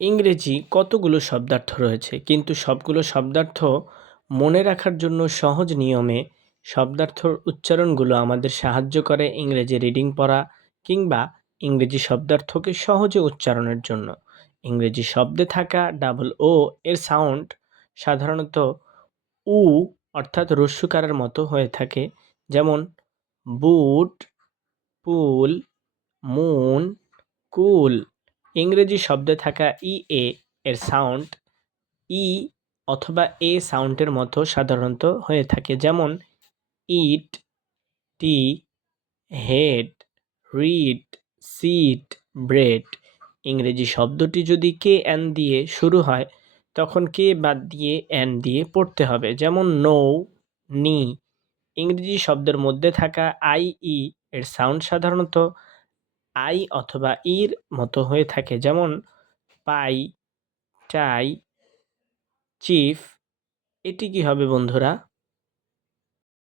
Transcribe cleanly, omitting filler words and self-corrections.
ইংরেজি কতগুলো শব্দার্থ রয়েছে, কিন্তু সবগুলো শব্দার্থ মনে রাখার জন্য সহজ নিয়মে শব্দার্থর উচ্চারণগুলো আমাদের সাহায্য করে ইংরেজি রিডিং পড়া কিংবা ইংরেজি শব্দার্থকে সহজে উচ্চারণের জন্য। ইংরেজি শব্দে থাকা ডাবল ও এর সাউন্ড সাধারণত উ অর্থাৎ রস্যুকারের মতো হয়ে থাকে, যেমন বুট, পুল, মুন, কুল। ইংরেজি শব্দে থাকা এ এর সাউন্ড ই অথবা এ সাউন্ডের মতো সাধারণত হয়ে থাকে, যেমন ইট, টি, হেড, রিড, সিট, ব্রেড। ইংরেজি শব্দটি যদি কে এন দিয়ে শুরু হয় তখন কে বাদ দিয়ে এন দিয়ে পড়তে হবে, যেমন নৌ, নি। ইংরেজি শব্দের মধ্যে থাকা ই এর সাউন্ড সাধারণত আই অথবা ইর মতো হয়ে থাকে, যেমন পাই, টাই, চিফ। এটি কি হবে বন্ধুরা?